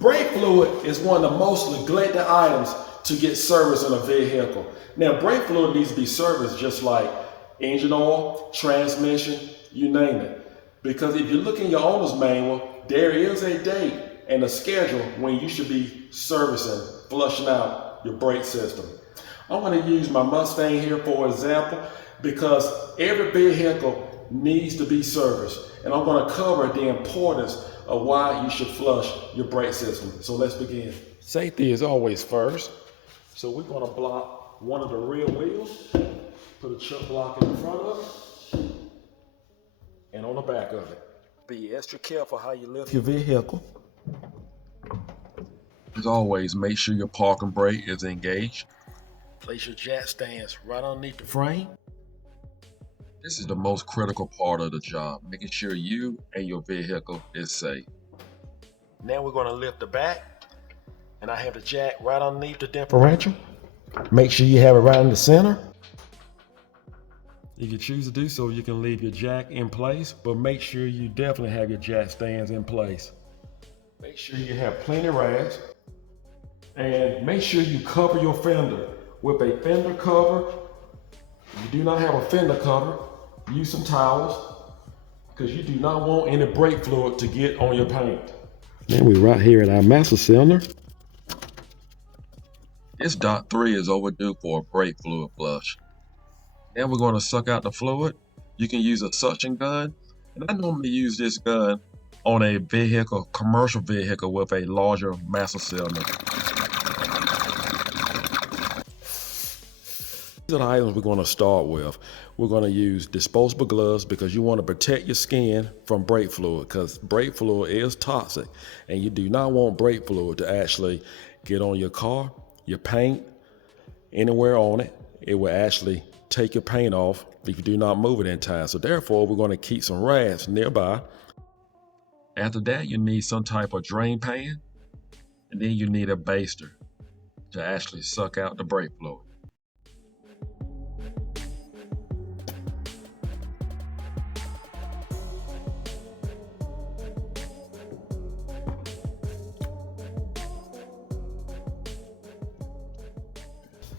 Brake fluid is one of the most neglected items to get serviced in a vehicle. Now, brake fluid needs to be serviced just like engine oil, transmission, you name it. Because if you look in your owner's manual, there is a date and a schedule when you should be servicing, flushing out your brake system. I'm going to use my Mustang here for example because every vehicle needs to be serviced. And I'm going to cover the importance of why you should flush your brake system. So let's begin. Safety is always first. So we're going to block one of the rear wheels, put a chuck block in the front of it, and on the back of it. Be extra careful how you lift your vehicle. As always, make sure your parking brake is engaged. Place your jack stands right underneath the frame. This is the most critical part of the job, making sure you and your vehicle is safe. Now we're going to lift the back, and I have the jack right underneath the differential. Make sure you have it right in the center. If you choose to do so, you can leave your jack in place, but make sure you definitely have your jack stands in place. Make sure you have plenty of rags, and make sure you cover your fender with a fender cover. If you do not have a fender cover, use some towels because you do not want any brake fluid to get on your paint. Now we're right here at our master cylinder. This dot 3 is overdue for a brake fluid flush. Now we're going to suck out the fluid. You can use a suction gun, and I normally use this gun on a vehicle, commercial vehicle with a larger master cylinder. These are the items we're going to start with. We're going to use disposable gloves because you want to protect your skin from brake fluid because brake fluid is toxic and you do not want brake fluid to actually get on your car, your paint, anywhere on it. It will actually take your paint off if you do not move it in time. So therefore, we're going to keep some rags nearby. After that, you need some type of drain pan, and then you need a baster to actually suck out the brake fluid.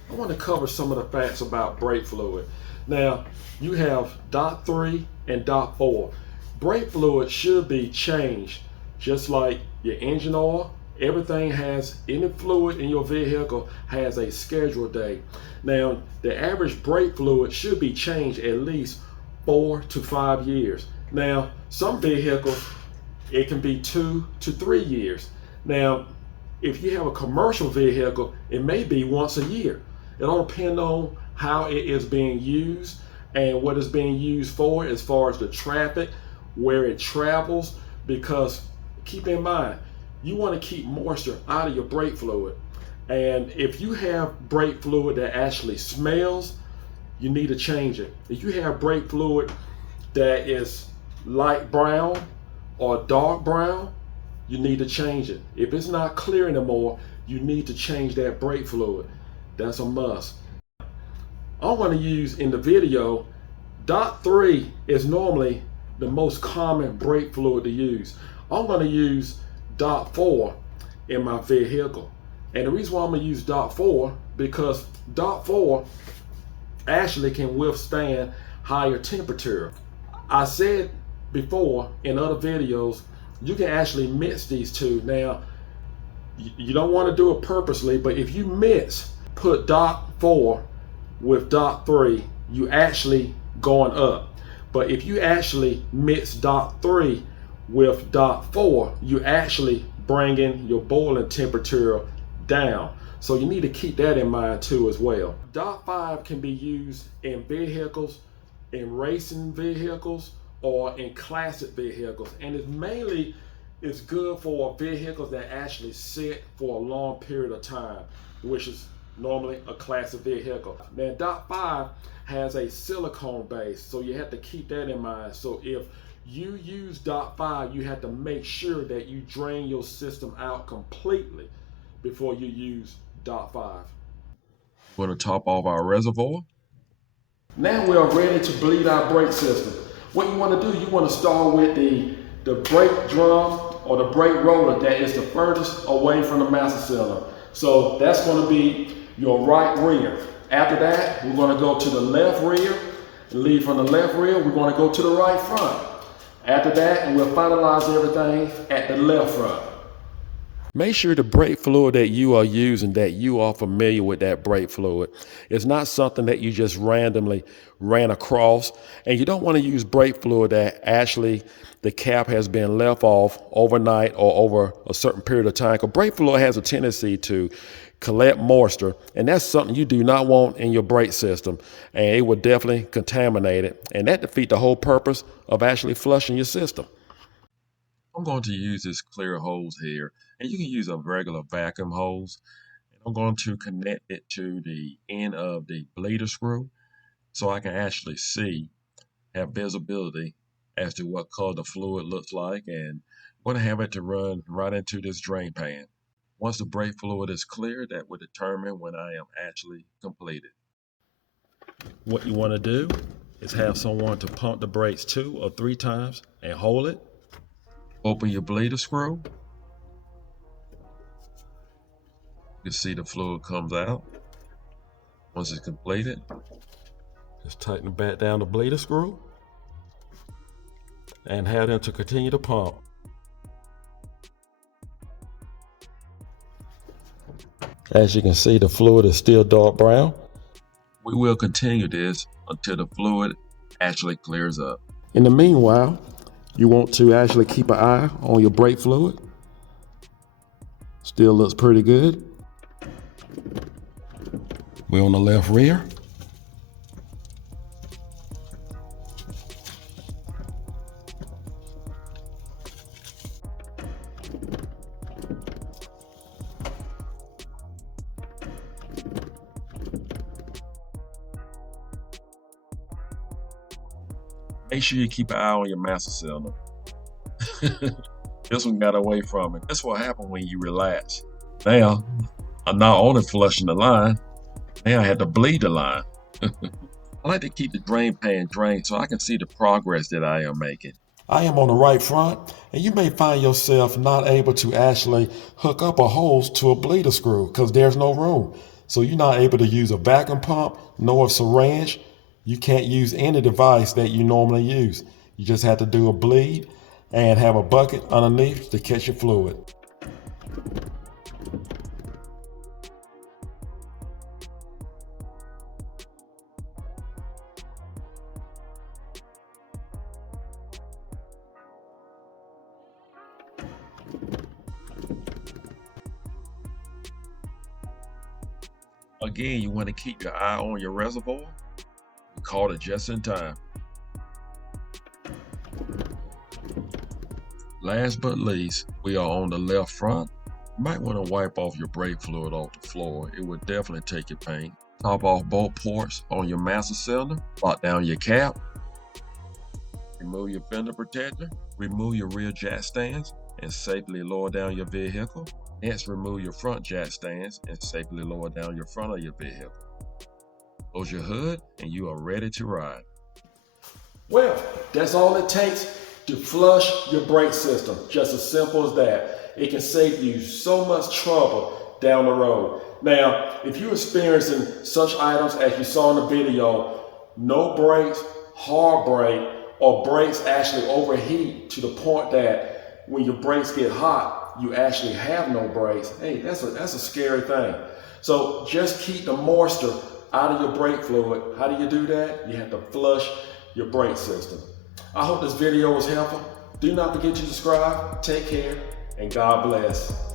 I want to cover some of the facts about brake fluid. Now, you have dot 3 and dot 4. Brake fluid should be changed just like your engine oil. Everything has, any fluid in your vehicle has a scheduled date. Now, the average brake fluid should be changed at least 4 to 5 years. Now, some vehicles, it can be 2 to 3 years. Now, if you have a commercial vehicle, it may be once a year. It all depends on how it is being used and what it's being used for as far as the traffic, where it travels, because keep in mind, you want to keep moisture out of your brake fluid. And if you have brake fluid that actually smells, you need to change it. If you have brake fluid that is light brown or dark brown, you need to change it. If it's not clear anymore, you need to change that brake fluid. That's a must. I'm going to use in the video, dot 3 is normally the most common brake fluid to use. I'm going to use dot 4 in my vehicle. And the reason why I'm going to use dot 4, because dot 4 actually can withstand higher temperature. I said before in other videos, you can actually mix these two. Now, you don't want to do it purposely, but if you mix, put dot 4 with dot 3, you actually going up. But if you actually mix dot 3 with dot 4, you actually bringing your boiling temperature down. So you need to keep that in mind too as well. Dot 5 can be used in vehicles, in racing vehicles, or in classic vehicles. And it's good for vehicles that actually sit for a long period of time, which is normally a classic vehicle. Now, dot 5 has a silicone base, so you have to keep that in mind. So if you use dot 5, you have to make sure that you drain your system out completely before you use dot 5. We're going to top off our reservoir. Now we are ready to bleed our brake system. What you want to do, you want to start with the brake drum or the brake roller that is the furthest away from the master cylinder. So that's going to be your right rear. After that, we're going to go to the left rear. Lead from the left rear, we're going to go to the right front. After that, and we'll finalize everything at the left front. Make sure the brake fluid that you are using, that you are familiar with that brake fluid. It's not something that you just randomly ran across. And you don't want to use brake fluid that actually the cap has been left off overnight or over a certain period of time. Because brake fluid has a tendency to collect moisture, and that's something you do not want in your brake system, and it will definitely contaminate it, and that defeats the whole purpose of actually flushing your system. I'm going to use this clear hose here, and you can use a regular vacuum hose. And I'm going to connect it to the end of the bleeder screw so I can actually have visibility as to what color the fluid looks like, and I'm going to have it to run right into this drain pan. Once the brake fluid is clear, that will determine when I am actually completed. What you want to do is have someone to pump the brakes 2 or 3 times and hold it. Open your bleeder screw. You can see the fluid comes out. Once it's completed, just tighten back down the bleeder screw and have them to continue to pump. As you can see, the fluid is still dark brown. We will continue this until the fluid actually clears up. In the meanwhile, you want to actually keep an eye on your brake fluid. Still looks pretty good. We're on the left rear. Make sure you keep an eye on your master cylinder. This one got away from it. That's what happened when you relax. Now, I'm not only flushing the line, now I had to bleed the line. I like to keep the drain pan drained so I can see the progress that I am making. I am on the right front, and you may find yourself not able to actually hook up a hose to a bleeder screw because there's no room. So you're not able to use a vacuum pump, nor a syringe. You can't use any device that you normally use. You just have to do a bleed and have a bucket underneath to catch your fluid. Again, you want to keep your eye on your reservoir. You caught it just in time. Last but least, we are on the left front. You might want to wipe off your brake fluid off the floor. It will definitely take your paint. Top off both ports on your master cylinder. Lock down your cap. Remove your fender protector. Remove your rear jack stands and safely lower down your vehicle. Next, remove your front jack stands and safely lower down your front of your vehicle. Close your hood and you are ready to ride. Well, that's all it takes to flush your brake system. Just as simple as that. It can save you so much trouble down the road. Now, if you're experiencing such items as you saw in the video, no brakes, hard brake, or brakes actually overheat to the point that when your brakes get hot, you actually have no brakes. Hey, that's a scary thing. So just keep the moisture out of your brake fluid. How do you do that? You have to flush your brake system. I hope this video was helpful. Do not forget to subscribe. Take care, and God bless.